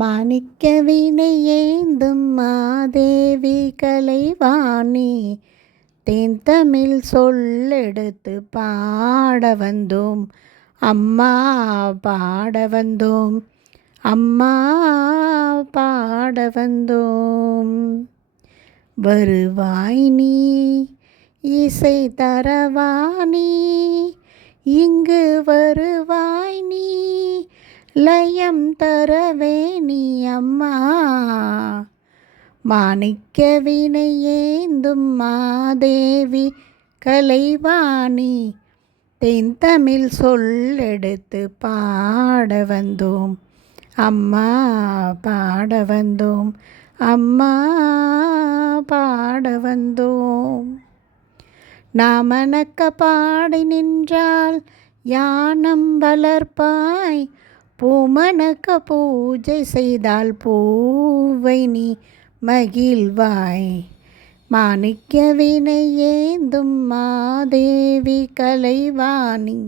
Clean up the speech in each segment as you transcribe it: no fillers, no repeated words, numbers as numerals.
மாணிக்க வினையேந்தும் மாதேவி கலைவாணி தேன்தமிழ் சொல்லெடுத்து பாட வந்தோம் அம்மா, பாட வந்தோம் அம்மா, பாட வந்தோம். வருவாய் நீ இசை தரவாணி, இங்கு வருவாய் நீ லயம் தரவே நீ அம்மா. மாணிக்க வினையேந்தும் மாதேவி கலைவாணி தேன்தமிழ் சொல்லெடுத்து பாட வந்தோம் அம்மா, பாட வந்தோம் அம்மா, பாட வந்தோம். நாமனக்க பாடி நின்றால் யானம் வளர்ப்பாய், பூமணக்க பூஜை செய்தால் பூவை நீ மகிழ்வாய். மாணிக்க வினையேந்தும் மாதேவி கலைவாணி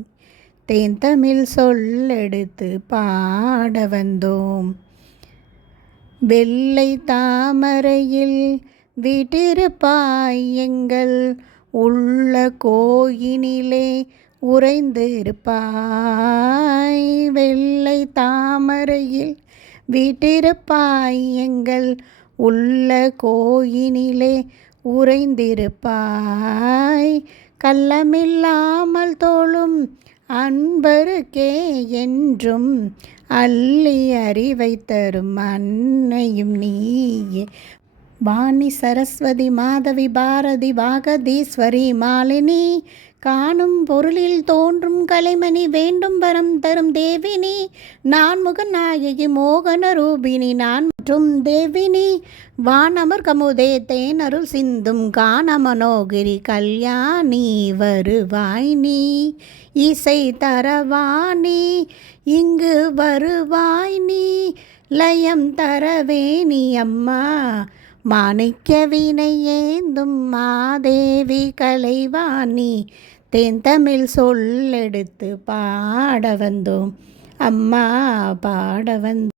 தேன்தமிழ் சொல்லெடுத்து பாட வந்தோம். வெள்ளை தாமரையில் வீட்டிருப்பாய், எங்கள் உள்ள கோயினிலே உறைந்திருப்பாய். வெள்ளை தாமரையில் வீட்டிருப்பாய், எங்கள் உள்ள கோயினிலே உறைந்திருப்பாய். கள்ளமில்லாமல் தோளும் அன்பருக்கே என்றும் அள்ளி அறிவை தரும் அன்னையும் நீயே. வாணி சரஸ்வதி மாதவி பாரதி வாகதீஸ்வரி மாலினி, காணும் பொருளில் தோன்றும் கலைமணி வேண்டும் வரம் தரும் தேவினி. நான்முக நாயகி மோகன ரூபினி நான் மற்றும் தேவினி. வானமர் கமுதே தேனருள் சிந்தும் கான மனோகிரி கல்யாணி. வருவாய் நீ இசை தரவாணி, இங்கு வருவாய் நீ லயம் தரவே நீ அம்மா. மாணிக்க வினையேந்தும் மாதேவி கலைவாணி தேன்தமிழ் சொல்லெடுத்து பாட வந்தோம் அம்மா, பாட வந்தோம்.